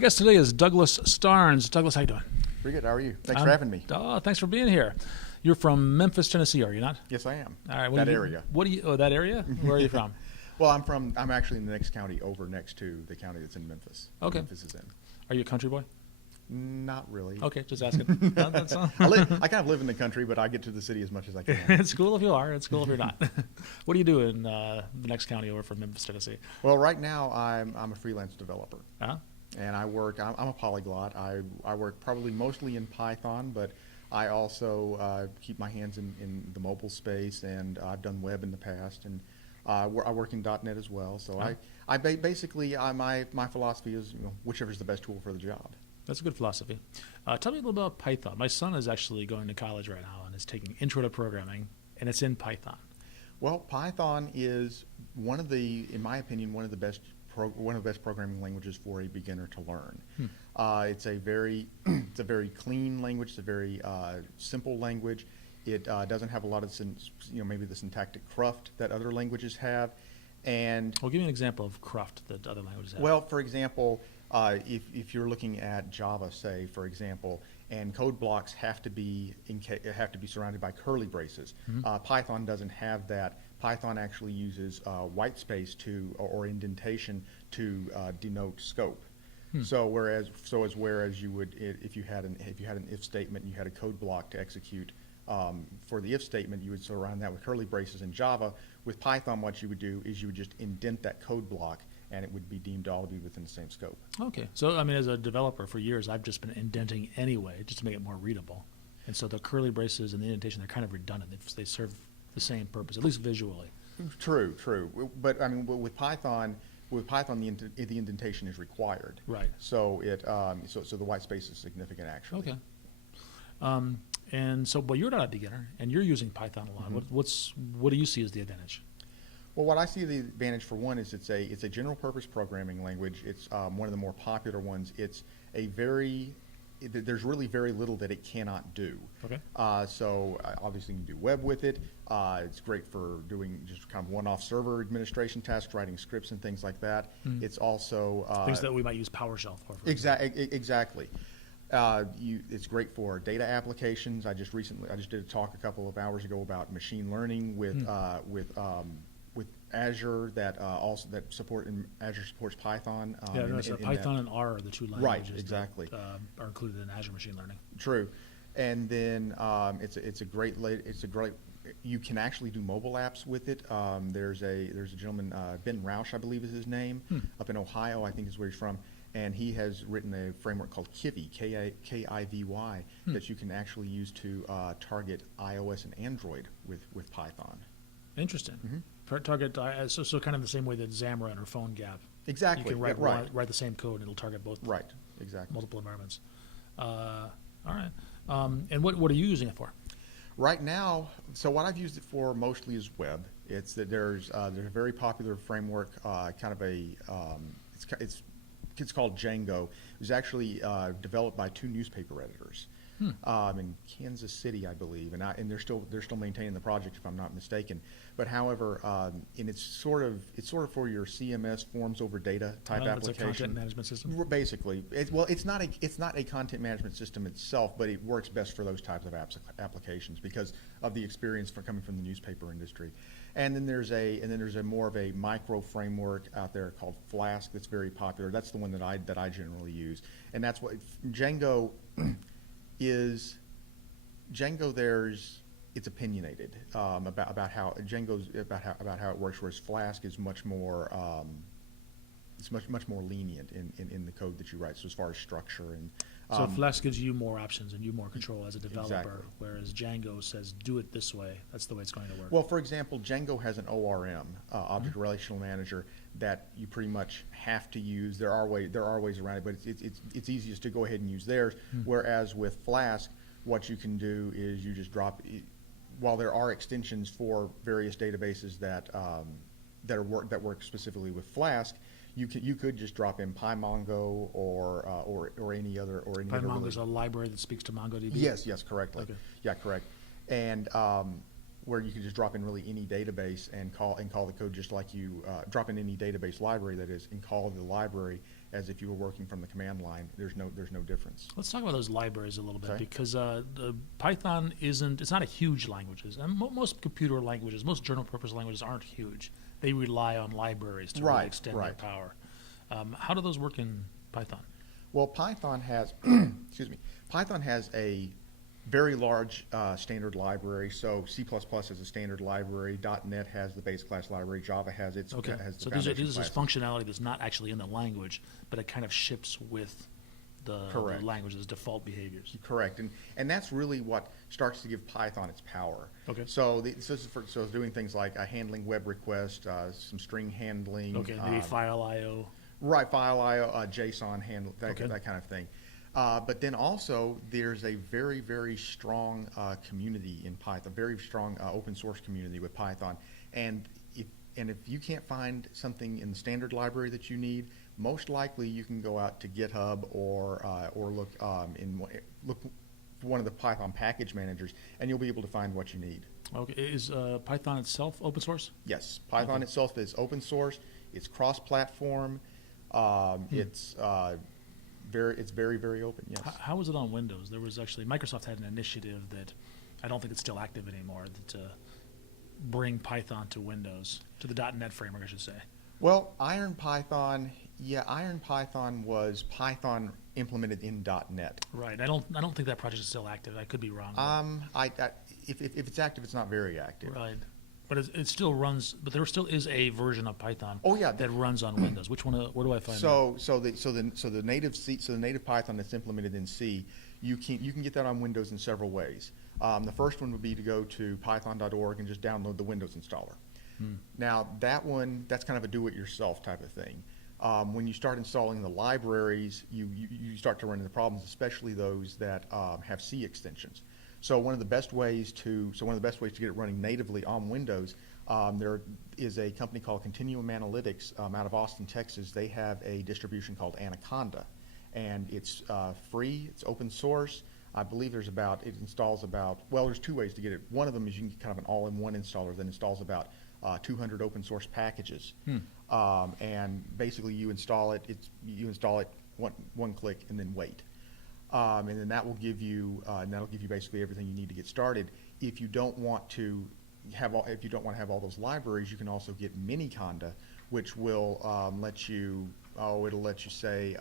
My guest today is Douglas Starnes. Douglas, how you doing? Pretty good. How are you? Thanks for having me. Thanks for being here. You're from Memphis, Tennessee, are you not? Yes, I am. All right. That area. That area? Where are you from? Well, I'm actually in the next county over next to the county that's in Memphis. Okay. Memphis is in. Are you a country boy? Not really. Okay, just asking. That's all. I kind of live in the country, but I get to the city as much as I can. It's cool if you are. It's cool if you're not. What do you do in the next county over from Memphis, Tennessee? Well, right now I'm a freelance developer. Uh-huh. And I'm a polyglot. I work probably mostly in Python, but I also keep my hands in the mobile space, and I've done web in the past, and I work in .NET as well. So basically my philosophy is whichever is the best tool for the job. That's a good philosophy. Tell me a little about Python. My son is actually going to college right now and is taking Intro to Programming, and it's in Python. Well, Python is in my opinion, one of the best programming languages for a beginner to learn. It's a very clean language. It's a very simple language. It doesn't have a lot of maybe the syntactic cruft that other languages have. And well, give me an example of cruft that other languages have. Well, for example, if you're looking at Java, say, for example, and code blocks have to be surrounded by curly braces. Python doesn't have that. Python actually uses white space or indentation to denote scope. So whereas you would, if you had an if statement and you had a code block to execute for the if statement, you would surround that with curly braces in Java. With Python, what you would do is you would just indent that code block, and it would be deemed to all be within the same scope. Okay. So, I mean, as a developer for years, I've just been indenting anyway, just to make it more readable. And so the curly braces and the indentation, they're kind of redundant. They serve the same purpose, at least visually. True. But, I mean, with Python, the indentation is required. Right. So so the white space is significant, actually. Okay. And so, well, you're not a beginner, and you're using Python a lot. What do you see as the advantage? Well, what I see the advantage for one is it's a general purpose programming language. It's one of the more popular ones. There's really very little that it cannot do. Okay. So obviously you can do web with it. It's great for doing just kind of one-off server administration tasks, writing scripts and things like that. It's also things that we might use PowerShell for. Exactly. It's great for data applications. I just did a talk a couple of hours ago about machine learning with Azure that Azure supports Python. Python and R are the two languages right, exactly. that are included in Azure Machine Learning. True, and then it's a great. You can actually do mobile apps with it. There's a gentleman, Ben Roush, I believe is his name, up in Ohio, I think is where he's from. And he has written a framework called Kivy, Kivy, that you can actually use to target iOS and Android with Python. Interesting. Target so kind of the same way that Xamarin or PhoneGap. Exactly. You can write the same code and it'll target both. Right. Exactly. Multiple environments. All right. And what are you using it for? Right now, so what I've used it for mostly is web. It's that there's a very popular framework, it's called Django. It was actually developed by two newspaper editors in Kansas City, I believe, and they're still maintaining the project, if I'm not mistaken. But however, and it's sort of for your CMS forms over data type application. It's a content management system. Basically, it's not a content management system itself, but it works best for those types of applications because of the experience coming from the newspaper industry. And then there's a more of a micro framework out there called Flask that's very popular. That's the one that I generally use, and that's what Django is. Django it's opinionated about how how it works, whereas Flask is much more it's much more lenient in the code that you write. So as far as structure and so Flask gives you more options and you more control as a developer, exactly. Whereas Django says do it this way. That's the way it's going to work. Well, for example, Django has an ORM, Object Relational Manager, that you pretty much have to use. There are ways around it, but it's easiest to go ahead and use theirs. Whereas with Flask, what you can do is you just drop. While there are extensions for various databases that work specifically with Flask, you could just drop in PyMongo or any other PyMongo is a library that speaks to MongoDB. Yes, correctly. Okay. Yeah, correct. And where you can just drop in really any database and call the code just like you drop in any database library, that is, and call the library, as if you were working from the command line. There's no difference. Let's talk about those libraries a little bit, Sorry? because the Python it's not a huge language. And most computer languages, most general purpose languages aren't huge. They rely on libraries to really Right, extend their right. power. How do those work in Python? Well, Python has, excuse me, Python has a very large standard library. So C++ has a standard library. .NET has the base class library. Java has its Okay, has the so foundation this is classes. functionality that's not actually in the language, but it kind of ships with the Correct. language's default behaviors. Correct, and that's really what starts to give Python its power. Okay. So so doing things like handling web requests, some string handling. Okay, maybe file I/O. Right, file IO, JSON handle, Okay. that kind of thing. But then also there's a very, very strong community in Python, very strong open source community with Python. And if you can't find something in the standard library that you need, most likely you can go out to GitHub or look look for one of the Python package managers, and you'll be able to find what you need. Okay, is Python itself open source? Yes, Python Okay. itself is open source. It's cross-platform. It's very, very open. Yes. How is it on Windows? There was actually Microsoft had an initiative that I don't think it's still active anymore to bring Python to Windows, to the .NET framework, I should say. Well, IronPython was Python implemented in .NET. Right. I don't think that project is still active. I could be wrong. If it's active, it's not very active. Right. But it still runs. But there still is a version of Python. Oh, yeah. That runs on Windows. Which one? Where do I find The native Python that's implemented in C, you can get that on Windows in several ways. The first one would be to go to python.org and just download the Windows installer. Now that's kind of a do-it-yourself type of thing. When you start installing the libraries, you start to run into problems, especially those that have C extensions. So one of the best ways to get it running natively on Windows, there is a company called Continuum Analytics out of Austin, Texas. They have a distribution called Anaconda, and it's free. It's open source. I believe there's two ways to get it. One of them is you can get kind of an all-in-one installer that installs about 200 open source packages, and basically you install it. One click and then wait. And then that'll give you basically everything you need to get started. If you don't want to have all those libraries, you can also get Miniconda, which will let you say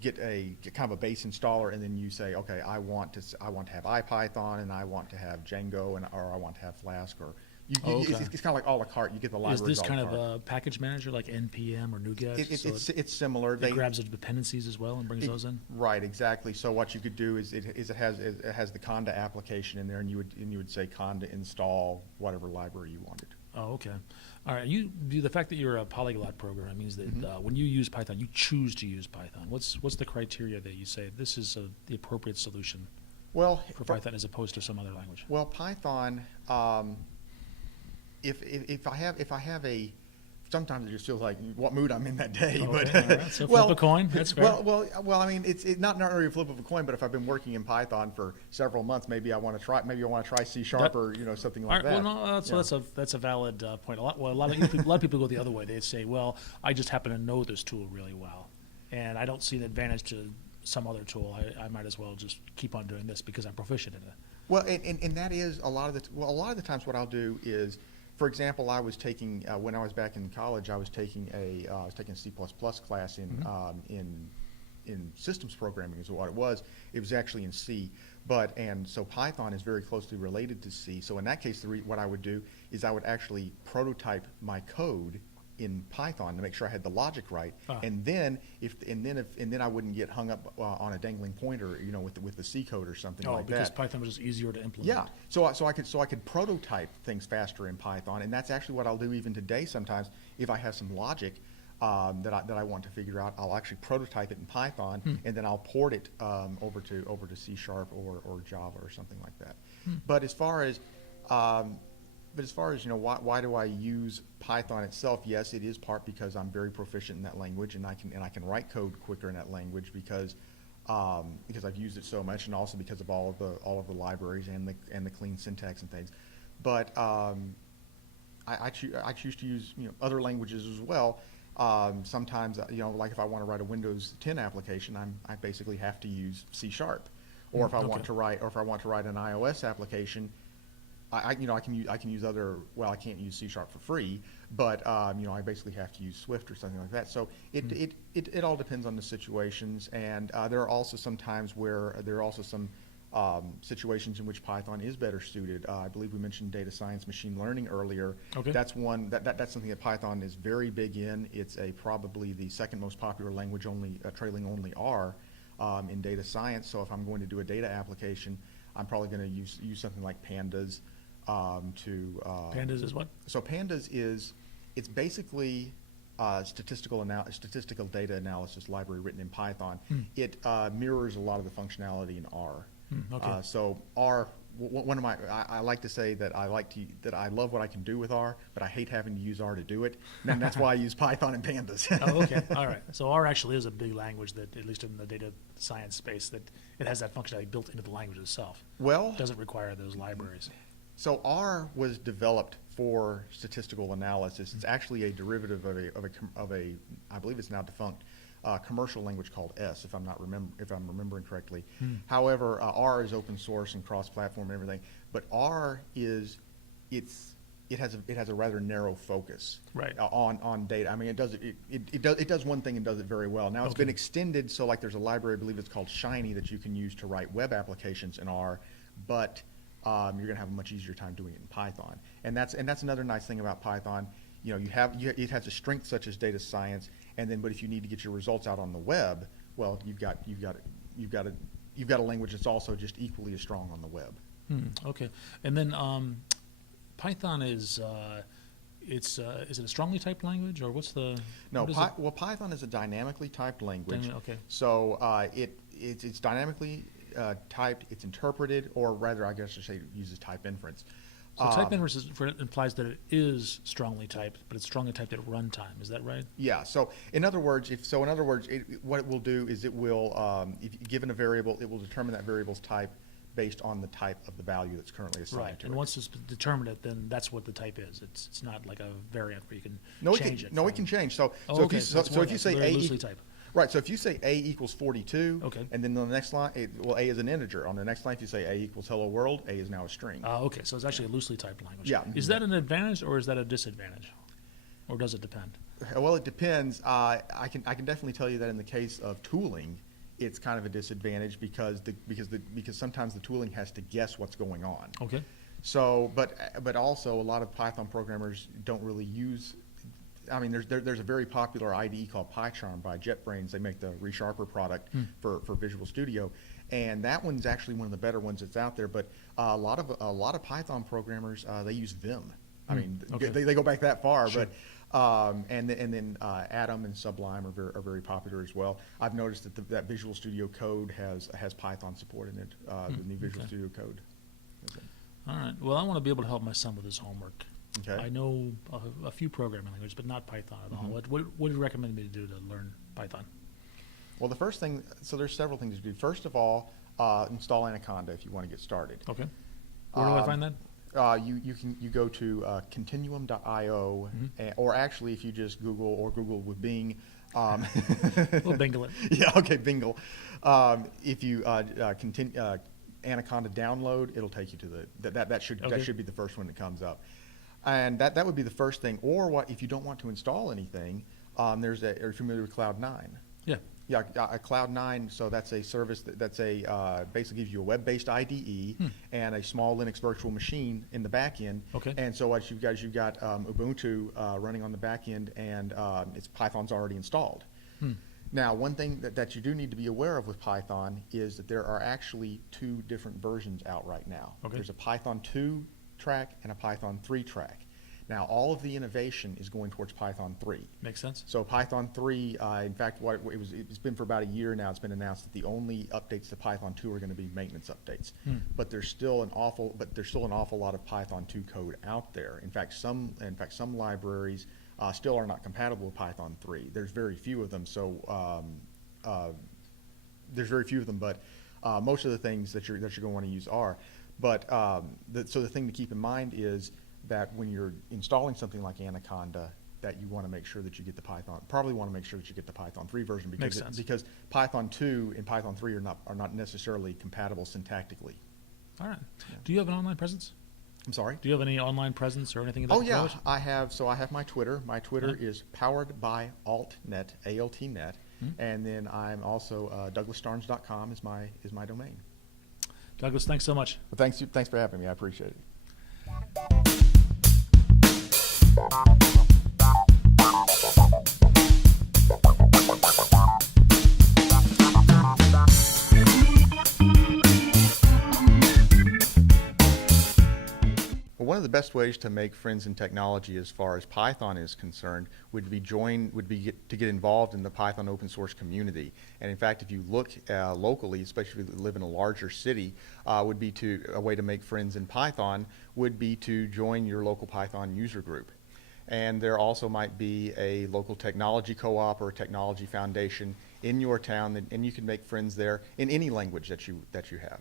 get kind of a base installer, and then you say, okay, I want to have IPython, and I want to have Django, or I want to have Flask, or Okay. it's kind of like a la carte. You get the libraries. Is this kind a la of carte. a package manager like NPM or NuGet? It's similar. It grabs the dependencies as well and brings those in. Right, exactly. So what you could do is it has the Conda application in there, and you would say Conda install whatever library you wanted. Oh, okay. All right. The fact that you're a polyglot programmer means that when you use Python, you choose to use Python. What's the criteria that you say this is the appropriate solution Well, for Python as opposed to some other language? Well, Python. If I have a, sometimes it just feels like what mood I'm in that day. Okay, But all right. So flip a coin. That's fair. Well. I mean, it's not really a flip of a coin. But if I've been working in Python for several months, maybe I want to try C# or something like All right, that. well, no, that's a valid point. A lot of people go the other way. They say, well, I just happen to know this tool really well, and I don't see an advantage to some other tool. I might as well just keep on doing this because I'm proficient in it. Well, and that is a lot of the times what I'll do is, for example, I was taking when I was back in college, I was taking a C++ class in systems programming is what it was. It was actually in C, so Python is very closely related to C. So in that case, what I would do is I would actually prototype my code in Python to make sure I had the logic right, and then I wouldn't get hung up on a dangling pointer, with the C code or something like that. Because Python was just easier to implement. Yeah, so I could prototype things faster in Python, and that's actually what I'll do even today. Sometimes if I have some logic that I want to figure out, I'll actually prototype it in Python, and then I'll port it over to C# or Java or something like that. But as far as why do I use Python itself? Yes, it is part because I'm very proficient in that language, and I can write code quicker in that language because I've used it so much, and also because of all of the libraries and the clean syntax and things. But I choose to use other languages as well. Sometimes, like if I want to write a Windows 10 application, I basically have to use C Sharp. Or if I want Okay. to write, or if I want to write an iOS application, I can use other. Well, I can't use C Sharp for free, but I basically have to use Swift or something like that. So it all depends on the situations, and there are also some times where there are also some situations in which Python is better suited. I believe we mentioned data science, machine learning earlier. Okay. That's one that's something that Python is very big in. It's probably the second most popular language, only trailing only R in data science. So if I'm going to do a data application, I'm probably going to use something like Pandas. Pandas is what? So Pandas it's basically statistical data analysis library written in Python. It mirrors a lot of the functionality in R. Okay. So R, one of my, I like to say that I love what I can do with R, but I hate having to use R to do it. And that's why I use Python and Pandas. Oh, okay. All right. So R actually is a big language that, at least in the data science space, that it has that functionality built into the language itself. Well, It doesn't require those libraries. so R was developed for statistical analysis. It's actually a derivative of a I believe it's now defunct commercial language called S, if I'm remembering correctly. However, R is open source and cross-platform and everything, but R it has a rather narrow focus Right. on data. I mean, it does one thing and does it very well. Now it's been extended, so like there's a library, I believe it's called Shiny, that you can use to write web applications in R, but you're going to have a much easier time doing it in Python. And that's another nice thing about Python. It has a strength such as data science, but if you need to get your results out on the web, well, you've got a language that's also just equally as strong on the web. Okay. And then Python is is it a strongly typed language, or what's the? No, what is Python is a dynamically typed language. Okay. So it's dynamically typed, it's interpreted, or rather, I guess I should say, it uses type inference. So type inference implies that it is strongly typed, but it's strongly typed at runtime. Is that right? Yeah. So in other words, what it will do is it will, if given a variable, it will determine that variable's type based on the type of the value that's currently assigned Right. to And it. once it's determined it, then that's what the type is. It's not like a variant where you can change it. No, it can change. So okay. if you say very A loosely typed. right, so if you say A equals 42, Okay. and then on the next line, A is an integer. On the next line, if you say A equals hello world, A is now a string. Okay, so it's actually a loosely typed language. Yeah. Is that an advantage or is that a disadvantage, or does it depend? Well, it depends. I can definitely tell you that in the case of tooling, it's kind of a disadvantage because sometimes the tooling has to guess what's going on. Okay. So, but also a lot of Python programmers don't really use. I mean, there's a very popular IDE called PyCharm by JetBrains. They make the ReSharper product for Visual Studio, and that one's actually one of the better ones that's out there. But a lot of Python programmers they use Vim. I mean, Okay. they go back that far, Sure. but. And then Atom and Sublime are very popular as well. I've noticed that Visual Studio Code has Python support in it. The new Visual okay. Studio Code. All right. Well, I want to be able to help my son with his homework. Okay. I know a few programming languages, but not Python at all. What do you recommend me to do to learn Python? Well, the first thing, so there's several things to do. First of all, install Anaconda if you want to get started. Okay. Where do I find that? You go to continuum.io, or actually if you just Google with Bing. We'll bingle it. Yeah, okay, bingle. If you Anaconda download, it'll take you to that should be the first one that comes up, and that would be the first thing. Or what if you don't want to install anything? Are you familiar with Cloud9? Yeah. Yeah, Cloud9. So that's a service basically gives you a web-based IDE and a small Linux virtual machine in the back end. Okay. And so what you've got Ubuntu running on the back end, and it's Python's already installed. Now, one thing that you do need to be aware of with Python is that there are actually two different versions out right now. Okay. There's a Python 2 track and a Python 3 track. Now, all of the innovation is going towards Python 3. Makes sense. So Python 3, in fact, it's been for about a year now. It's been announced that the only updates to Python 2 are going to be maintenance updates. But there's still an awful lot of Python 2 code out there. In fact, some libraries still are not compatible with Python 3. There's very few of them. So but most of the things that you're going to want to use are. But so the thing to keep in mind is that when you're installing something like Anaconda, that you want to make sure that you get the Python, probably want to make sure that you get the Python 3 version Makes sense. because Python 2 and Python 3 are not necessarily compatible syntactically. All right. Do you have an online presence? I'm sorry? Do you have any online presence or anything of that Oh yeah, sort? I have. So I have my Twitter. My Twitter Yeah. is powered by AltNet, ALTNet, and then I'm also DouglasStarnes.com is my domain. Douglas, thanks so much. Well, thanks for having me. I appreciate it. Well, one of the best ways to make friends in technology as far as Python is concerned would be to get involved in the Python open source community. And in fact, if you look locally, especially if you live in a larger city, a way to make friends in Python would be to join your local Python user group. And there also might be a local technology co-op or technology foundation in your town, and you can make friends there in any language that you have.